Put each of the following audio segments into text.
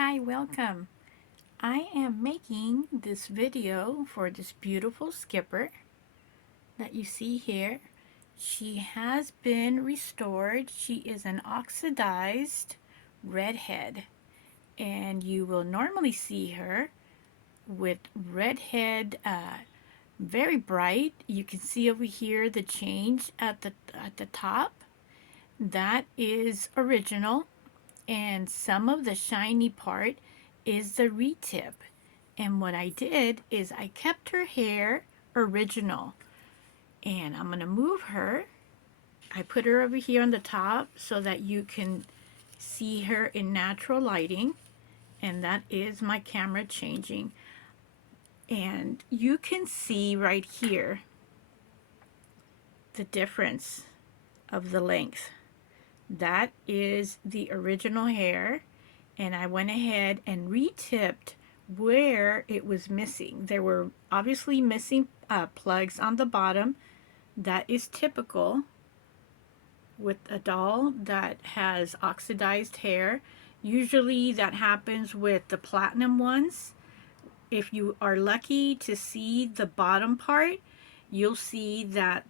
Hi, welcome. I am making this video for this beautiful skipper that you see here. She has been restored. She is an oxidized redhead, and you will normally see her with redhead, very bright. You can see over here the change at the top. That is original, and some of the shiny part is the retip. And what I did is I kept her hair original, and I'm going to move her. I put her over here on the top so that you can see her in natural lighting, and that is my camera changing. And you can see right here the difference of the length. That is the original hair, and I went ahead and retipped where it was missing. There were obviously missing plugs on the bottom. That is typical with a doll that has oxidized hair. Usually that happens with the platinum ones. If you are lucky to see the bottom part, you'll see that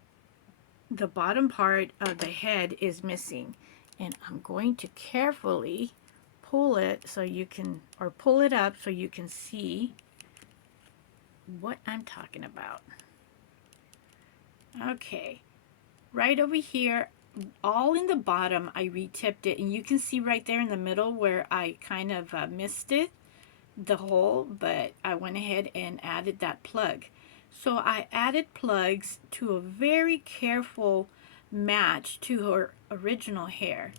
the bottom part of the head is missing. And I'm going to carefully pull it so you can, or pull it up so you can see what I'm talking about. Okay, right over here, all in the bottom, I retipped it, and you can see right there in the middle where I kind of missed it, the hole, but I went ahead and added that plug. So I added plugs to a very careful match to her original hair,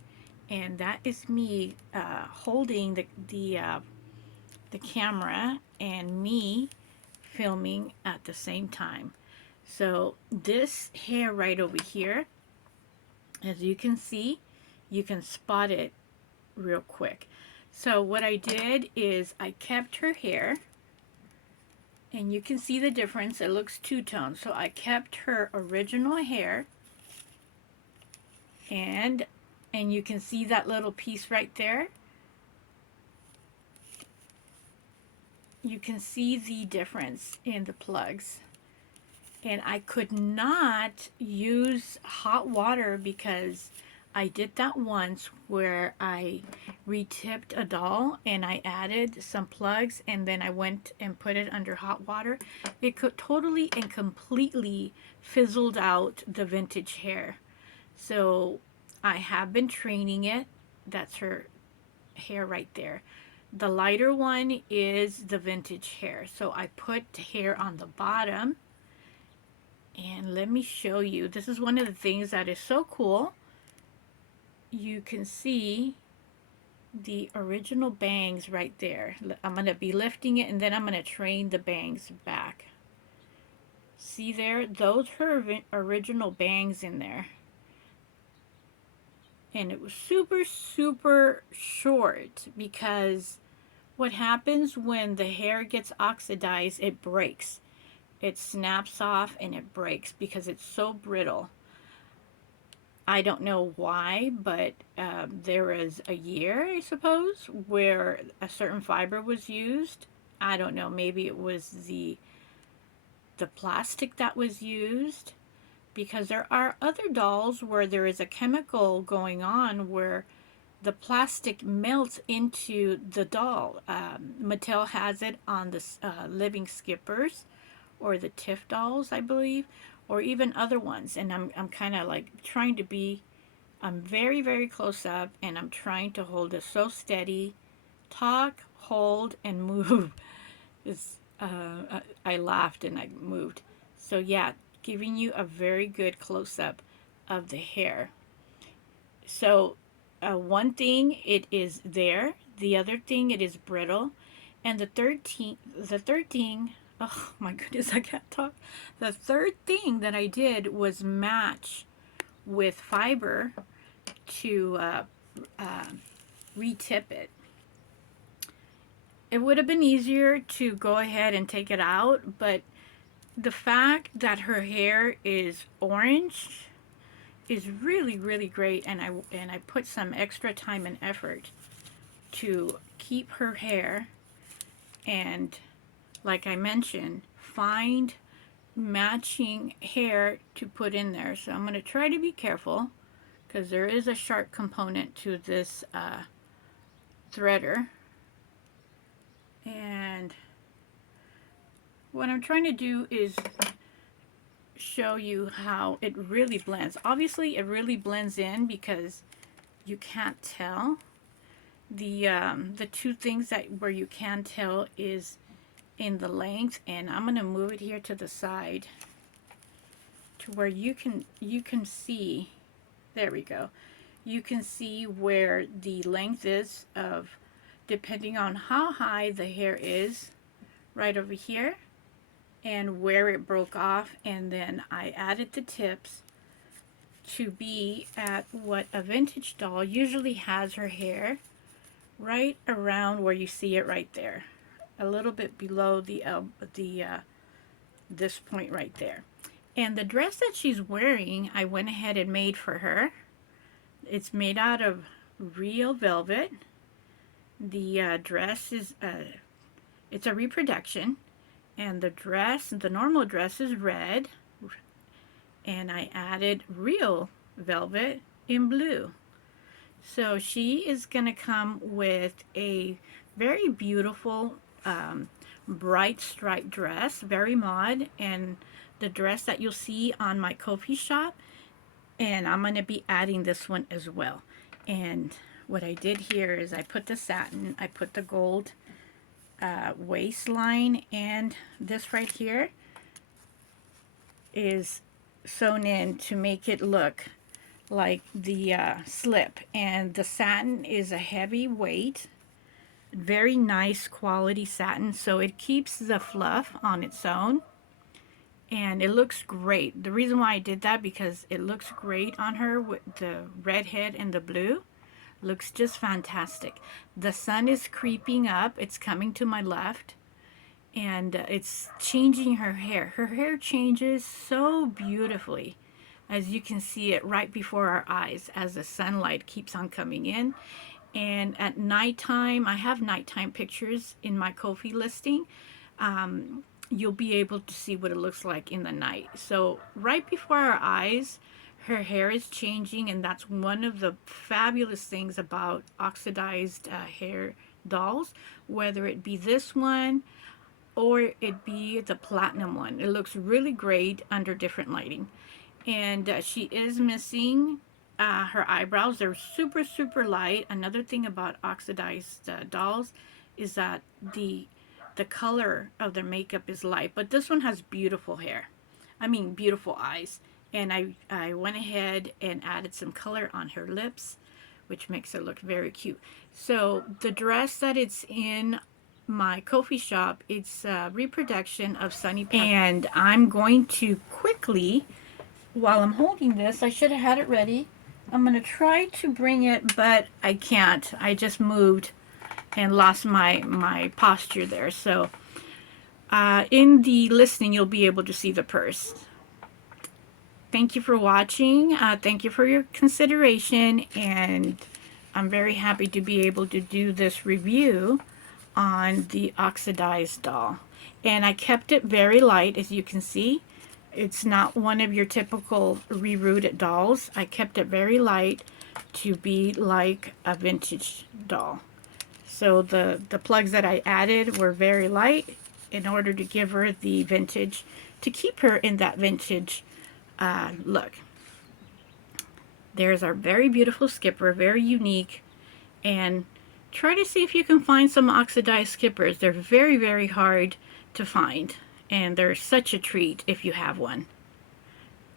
and that is me holding the camera and me filming at the same time. So this hair right over here, as you can see, you can spot it real quick. So what I did is I kept her hair, and you can see the difference. It looks two-tone. So I kept her original hair, and you can see that little piece right there. You can see the difference in the plugs. And I could not use hot water because I did that once where I retipped a doll and I added some plugs and then I went and put it under hot water. It could totally and completely fizzled out the vintage hair. So I have been training it. That's her hair right there. The lighter one is the vintage hair. So I put hair on the bottom. And let me show you. This is one of the things that is so cool. You can see the original bangs right there. I'm going to be lifting it and then I'm going to train the bangs back. See there? Those are her original bangs in there. And it was super, super short because what happens when the hair gets oxidized, it breaks. It snaps off and it breaks because it's so brittle. I don't know why, but there was a year, I suppose, where a certain fiber was used. I don't know, maybe it was the plastic that was used, because there are other dolls where there is a chemical going on where the plastic melts into the doll. Mattel has it on the Living Skippers, or the Tiff dolls, I believe, or even other ones. And I'm kind of like trying to be, I'm very, very close up, and I'm trying to hold it so steady, talk, hold, and move. I laughed and I moved. So yeah, giving you a very good close-up of the hair. So one thing, it is there. The other thing, it is brittle. And the third thing, oh my goodness, I can't talk. The third thing that I did was match with fiber to retip it. It would have been easier to go ahead and take it out, but the fact that her hair is orange is really, really great, and I put some extra time and effort to keep her hair and, like I mentioned, find matching hair to put in there. So I'm going to try to be careful because there is a sharp component to this threader. And what I'm trying to do is show you how it really blends. Obviously it really blends in because you can't tell. The two things that where you can tell is in the length, and I'm going to move it here to the side to where you can see. There we go. You can see where the length is of, depending on how high the hair is, right over here, and where it broke off. And then I added the tips to be at what a vintage doll usually has her hair, right around where you see it right there, a little bit below the this point right there. And the dress that she's wearing, I went ahead and made for her. It's made out of real velvet. The dress is it's a reproduction, and the normal dress is red, and I added real velvet in blue. So she is going to come with a very beautiful bright striped dress, very mod, and the dress that you'll see on my Ko-fi shop. And I'm going to be adding this one as well. And what I did here is I put the satin, I put the gold waistline, and this right here is sewn in to make it look like the slip. And the satin is a heavy weight, very nice quality satin, so it keeps the fluff on its own, and it looks great. The reason why I did that, because it looks great on her with the red head and the blue. Looks just fantastic. The sun is creeping up, it's coming to my left, and it's changing her hair. Her hair changes so beautifully, as you can see it right before our eyes as the sunlight keeps on coming in. And at nighttime, I have nighttime pictures in my Ko-fi listing. You'll be able to see what it looks like in the night. So right before our eyes, her hair is changing, and that's one of the fabulous things about oxidized hair dolls, whether it be this one or it be the platinum one. It looks really great under different lighting. And she is missing her eyebrows. They're super, super light. Another thing about oxidized dolls is that the color of their makeup is light, but this one has beautiful hair. I mean, beautiful eyes. And I went ahead and added some color on her lips, which makes it look very cute. So the dress that it's in my Ko-fi shop, it's a reproduction of Sunny Pepper. And I'm going to quickly, while I'm holding this, I should have had it ready. I'm going to try to bring it, but I can't. I just moved and lost my posture there. So in the listing, you'll be able to see the purse. Thank you for watching. Thank you for your consideration, and I'm very happy to be able to do this review on the oxidized doll. And I kept it very light, as you can see. It's not one of your typical re-rooted dolls. I kept it very light to be like a vintage doll. So the plugs that I added were very light in order to give her the vintage, to keep her in that vintage look. There's our very beautiful skipper, very unique, and try to see if you can find some oxidized skippers. They're very, very hard to find, and they're such a treat if you have one.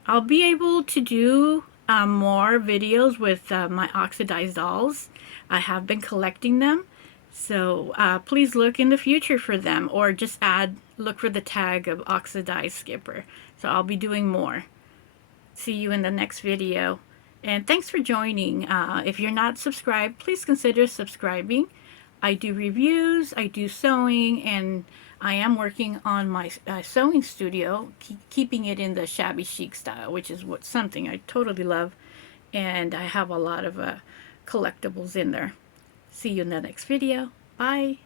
I'll be able to do more videos with my oxidized dolls. I have been collecting them, so please look in the future for them, or just look for the tag of oxidized skipper. So I'll be doing more. See you in the next video, and thanks for joining. If you're not subscribed, please consider subscribing. I do reviews, I do sewing, and I am working on my sewing studio, keeping it in the shabby chic style, which is something I totally love, and I have a lot of collectibles in there. See you in the next video. Bye.